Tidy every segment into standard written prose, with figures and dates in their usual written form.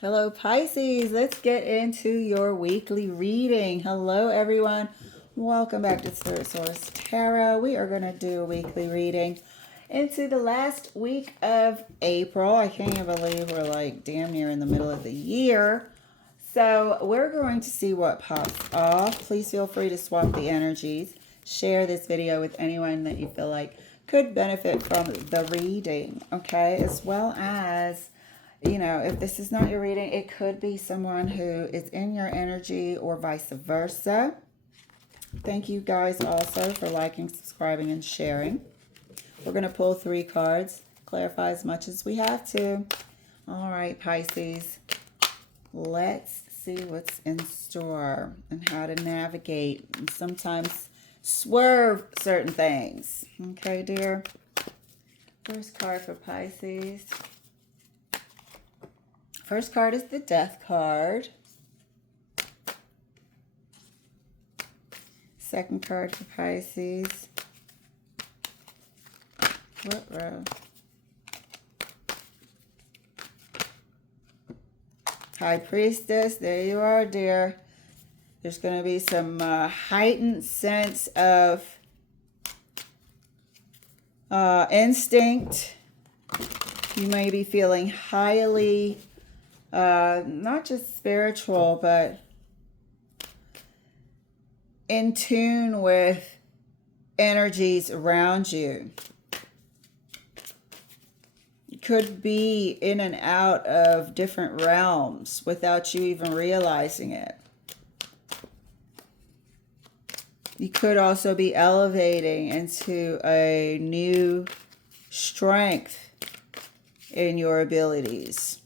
Hello, Pisces. Let's get into your weekly reading. Hello, everyone. Welcome back to Spirit Source Tarot. We are going to do a weekly reading into the last week of April. I can't even believe we're like damn near in the middle of the year. So we're going to see what pops off. Please feel free to swap the energies. Share this video with anyone that you feel like could benefit from the reading, okay? As well as, if this is not your reading, it could be someone who is in your energy or vice versa. Thank you guys also for liking, subscribing, and sharing. We're going to pull 3 cards, clarify as much as we have to. All right, Pisces, let's see what's in store and how to navigate and sometimes swerve certain things. Okay, dear? First card for Pisces. First card is the Death card. Second card for Pisces. What row? High Priestess. There you are, dear. There's going to be some heightened sense of instinct. You may be feeling highly not just spiritual, but in tune with energies around you. You could be in and out of different realms without you even realizing it. You could also be elevating into a new strength in your abilities.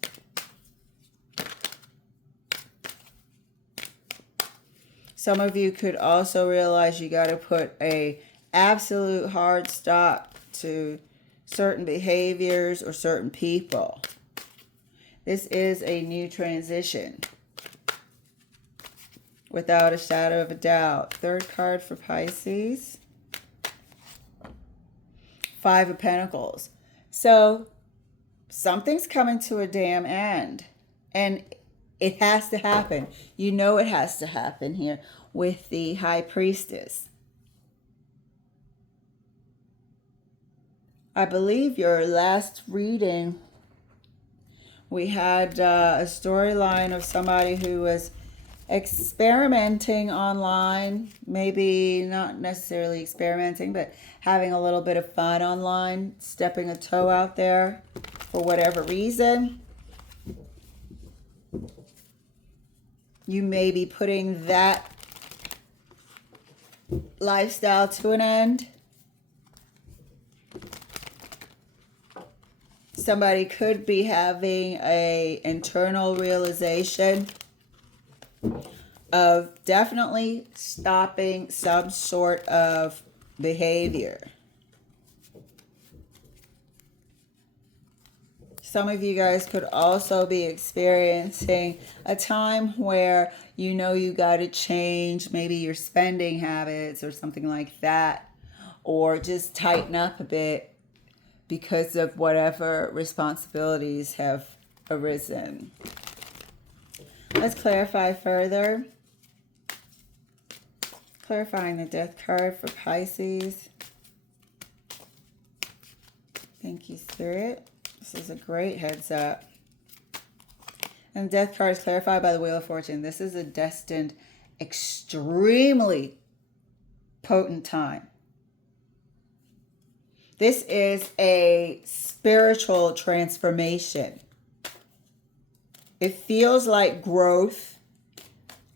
Some of you could also realize you got to put a absolute hard stop to certain behaviors or certain people. This is a new transition, without a shadow of a doubt. Third card for Pisces. 5 of Pentacles. So something's coming to a damn end. And it has to happen. You know it has to happen here with the High Priestess. I believe your last reading, we had a storyline of somebody who was experimenting online. Maybe not necessarily experimenting, but having a little bit of fun online, stepping a toe out there for whatever reason. You may be putting that lifestyle to an end. Somebody could be having an internal realization of definitely stopping some sort of behavior. Some of you guys could also be experiencing a time where you got to change maybe your spending habits or something like that, or just tighten up a bit because of whatever responsibilities have arisen. Let's clarify further. Clarifying the Death card for Pisces. Thank you, Spirit. This is a great heads up. And the Death card is clarified by the Wheel of Fortune. This is a destined, extremely potent time. This is a spiritual transformation. It feels like growth.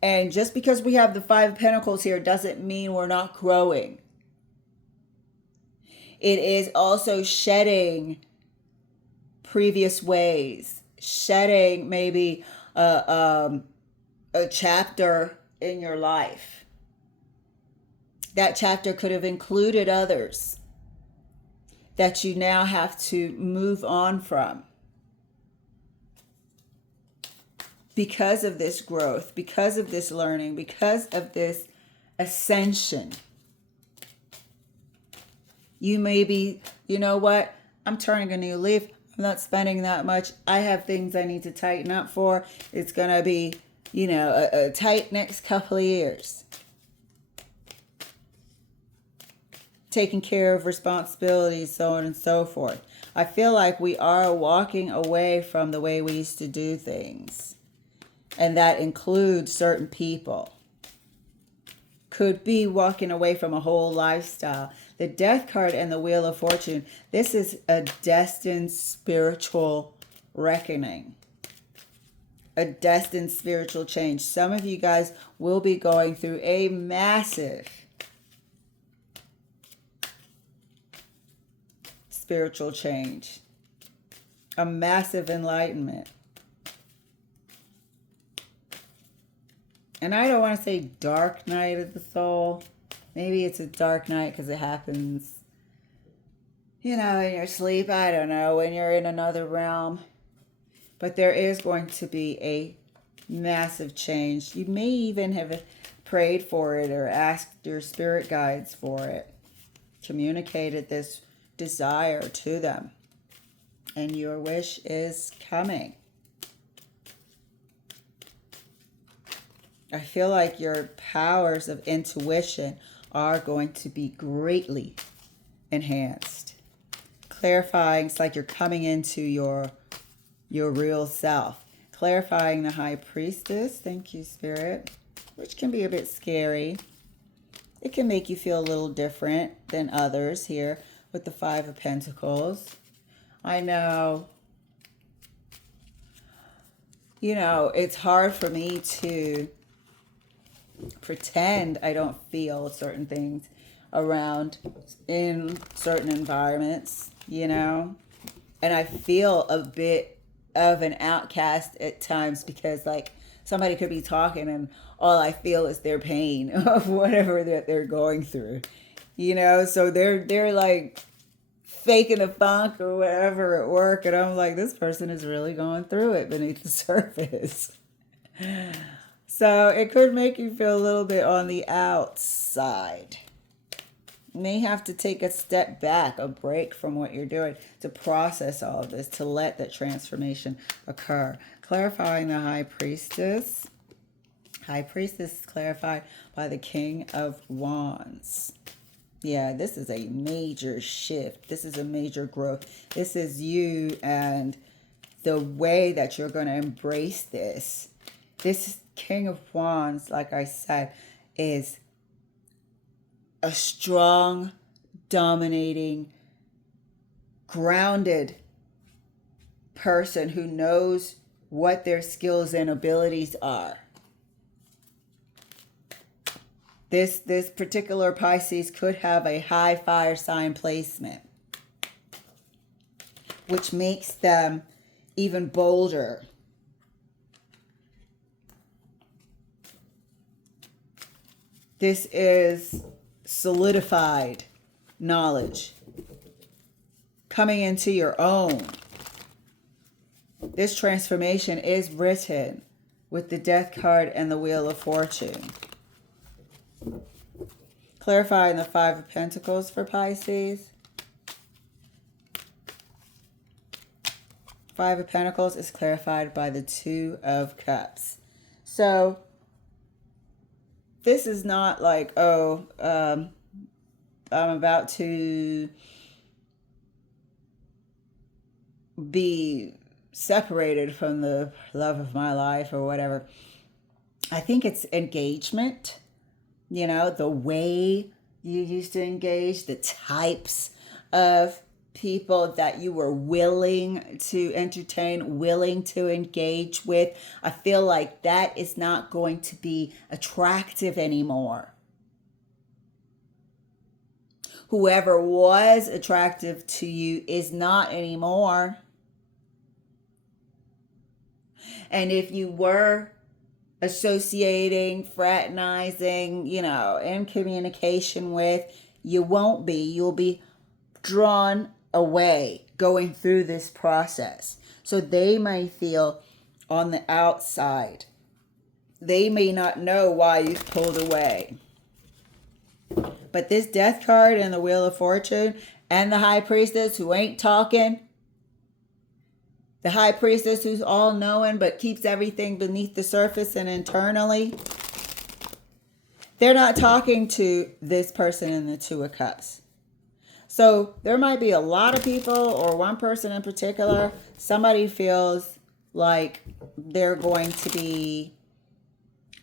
And just because we have the 5 of Pentacles here doesn't mean we're not growing. It is also shedding previous ways, shedding maybe a chapter in your life. That chapter could have included others that you now have to move on from because of this growth, because of this learning, because of this ascension. You may be, you know what? I'm turning a new leaf. I'm not spending that much. I have things I need to tighten up for. It's going to be, a tight next couple of years. Taking care of responsibilities, so on and so forth. I feel like we are walking away from the way we used to do things. And that includes certain people. Could be walking away from a whole lifestyle. The Death card and the Wheel of Fortune. This is a destined spiritual reckoning. A destined spiritual change. Some of you guys will be going through a massive spiritual change. A massive enlightenment. And I don't want to say dark night of the soul. Maybe it's a dark night because it happens, in your sleep. I don't know, when you're in another realm. But there is going to be a massive change. You may even have prayed for it or asked your spirit guides for it. Communicated this desire to them. And your wish is coming. I feel like your powers of intuition are going to be greatly enhanced. Clarifying, it's like you're coming into your real self. Clarifying the High Priestess, thank you, Spirit, which can be a bit scary. It can make you feel a little different than others here with the Five of Pentacles. I know, it's hard for me to pretend I don't feel certain things around in certain environments, and I feel a bit of an outcast at times because somebody could be talking and all I feel is their pain of whatever that they're going through, so they're like faking the funk or whatever at work, and I'm like, this person is really going through it beneath the surface. So it could make you feel a little bit on the outside. You may have to take a step back, a break from what you're doing to process all of this, to let that transformation occur. Clarifying the High Priestess. High Priestess is clarified by the King of Wands. Yeah, this is a major shift. This is a major growth. This is you and the way that you're going to embrace this. This King of Wands, like I said, is a strong, dominating, grounded person who knows what their skills and abilities are. This particular Pisces could have a high fire sign placement, which makes them even bolder. This is solidified knowledge coming into your own. This transformation is written with the Death card and the Wheel of Fortune. Clarifying the Five of Pentacles for Pisces. Five of Pentacles is clarified by the Two of Cups. So this is not like, I'm about to be separated from the love of my life or whatever. I think it's engagement, the way you used to engage, the types of people that you were willing to entertain, willing to engage with. I feel like that is not going to be attractive anymore. Whoever was attractive to you is not anymore. And if you were associating, fraternizing, in communication with, you won't be. You'll be drawn away going through this process. So they may feel on the outside. They may not know why you've pulled away. But this Death card and the Wheel of Fortune and the High Priestess who ain't talking, The high priestess who's all knowing but keeps everything beneath the surface and internally. They're not talking to this person in the Two of Cups. So there might be a lot of people or one person in particular. Somebody feels like they're going to be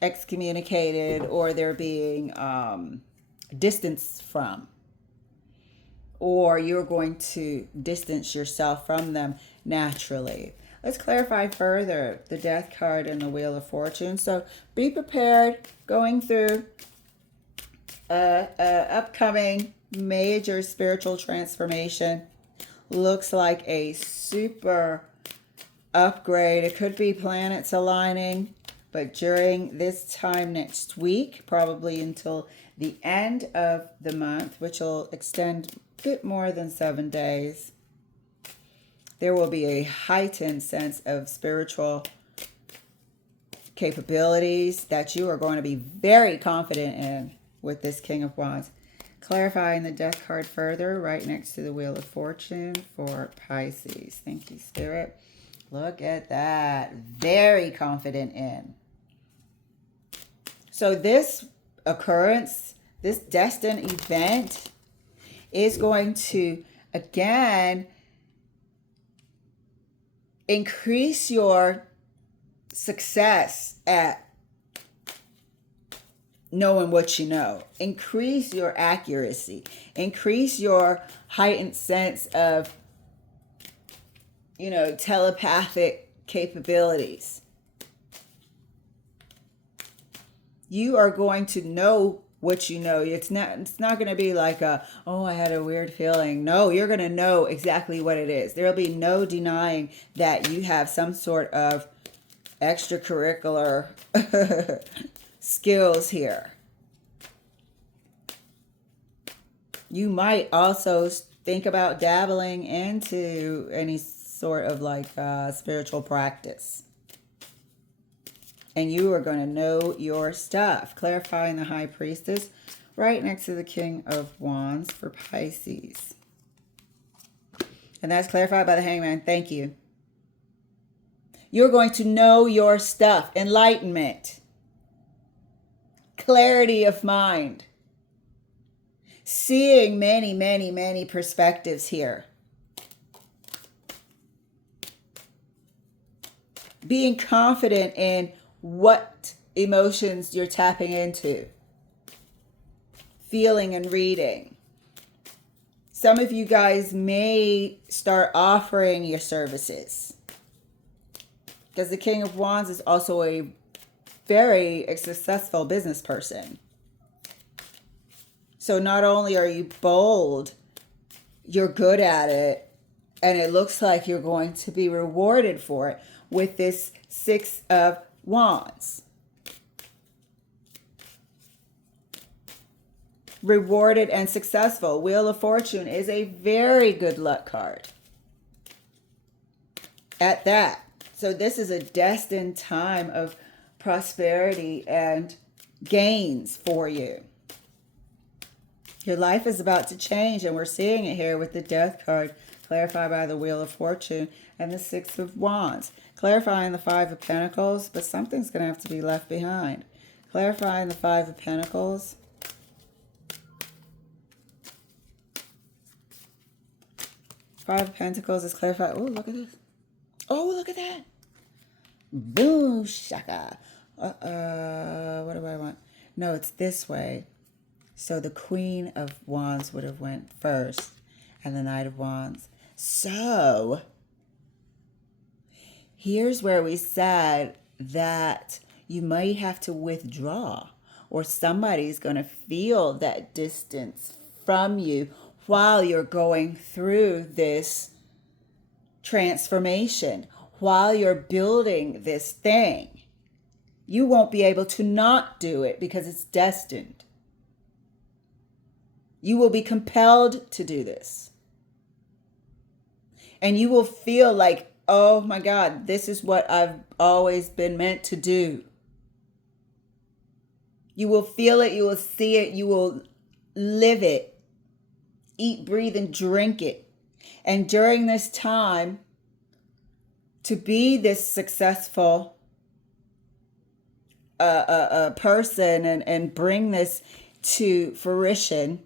excommunicated or they're being distanced from. Or you're going to distance yourself from them naturally. Let's clarify further the Death card and the Wheel of Fortune. So be prepared going through upcoming major spiritual transformation. Looks like a super upgrade. It could be planets aligning, but during this time next week, probably until the end of the month, which will extend a bit more than 7 days, there will be a heightened sense of spiritual capabilities that you are going to be very confident in with this King of Wands. Clarifying the Death card further, right next to the Wheel of Fortune for Pisces. Thank you, Spirit. Look at that. Very confident in. So this occurrence, this destined event is going to, again, increase your success at knowing what you know. Increase your accuracy. Increase your heightened sense of, telepathic capabilities. You are going to know what you know. It's not going to be like I had a weird feeling. No, you're going to know exactly what it is. There'll be no denying that you have some sort of extracurricular skills here. You might also think about dabbling into any sort of spiritual practice. And you are going to know your stuff. Clarifying the High Priestess right next to the King of Wands for Pisces. And that's clarified by the Hangman. Thank you. You're going to know your stuff. Enlightenment. Clarity of mind. Seeing many, many, many perspectives here. Being confident in what emotions you're tapping into. Feeling and reading. Some of you guys may start offering your services. Because the King of Wands is also a very successful business person. So not only are you bold, you're good at it, and it looks like you're going to be rewarded for it with this Six of Wands. Rewarded and successful. Wheel of Fortune is a very good luck card. At that. So this is a destined time of prosperity and gains for you. Your life is about to change, and we're seeing it here with the Death card, clarified by the Wheel of Fortune and the Six of Wands. Clarifying the Five of Pentacles, but something's going to have to be left behind. Clarifying the Five of Pentacles. Five of Pentacles is clarified. Oh, look at this. Oh, look at that. Boom, shaka. What do I want? No, it's this way. So the Queen of Wands would have went first, and the Knight of Wands. So here's where we said that you might have to withdraw, or somebody's going to feel that distance from you while you're going through this transformation, while you're building this thing. You won't be able to not do it because it's destined. You will be compelled to do this. And you will feel like, oh my God, this is what I've always been meant to do. You will feel it, you will see it, you will live it. Eat, breathe, and drink it. And during this time, to be this successful person and bring this to fruition,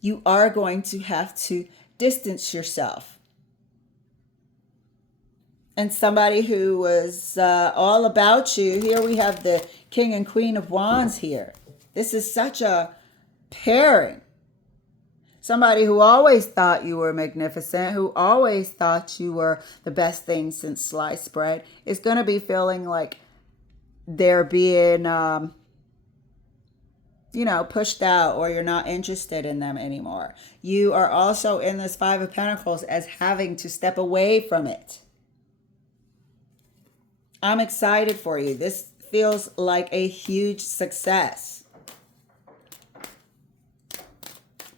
you are going to have to distance yourself. And somebody who was all about you, here we have the King and Queen of Wands here. This is such a pairing. Somebody who always thought you were magnificent, who always thought you were the best thing since sliced bread, is going to be feeling like they're being, pushed out, or you're not interested in them anymore. You are also in this Five of Pentacles as having to step away from it. I'm excited for you. This feels like a huge success.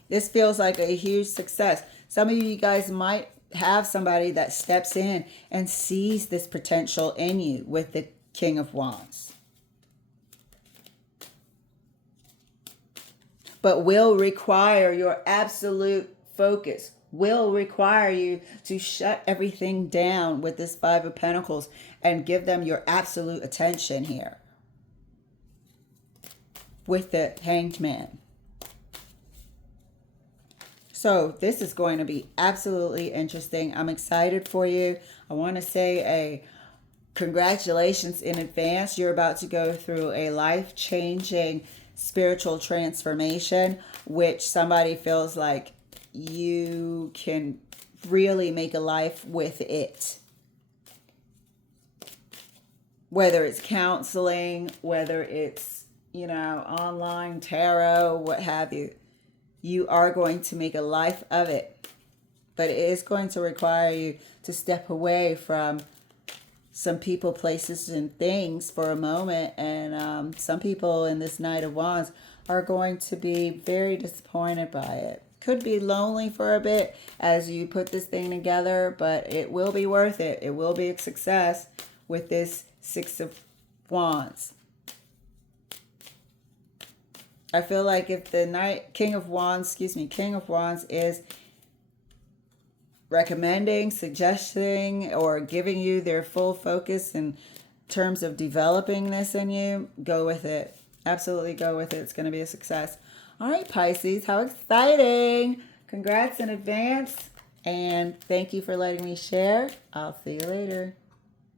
This feels like a huge success. Some of you guys might have somebody that steps in and sees this potential in you with the King of Wands. But will require your absolute focus. Will require you to shut everything down with this Five of Pentacles and give them your absolute attention here. With the Hanged Man. So this is going to be absolutely interesting. I'm excited for you. I want to say a congratulations in advance. You're about to go through a life-changing spiritual transformation, which somebody feels like you can really make a life with it. Whether it's counseling, whether it's, online tarot, what have you. You are going to make a life of it. But it is going to require you to step away from some people, places, and things for a moment. And some people in this Knight of Wands are going to be very disappointed by it. Could be lonely for a bit as you put this thing together, but it will be worth it. It will be a success with this Six of Wands. I feel like if the King of Wands is recommending, suggesting, or giving you their full focus in terms of developing this in you, go with it. Absolutely go with it. It's going to be a success. All right, Pisces, how exciting. Congrats in advance. And thank you for letting me share. I'll see you later.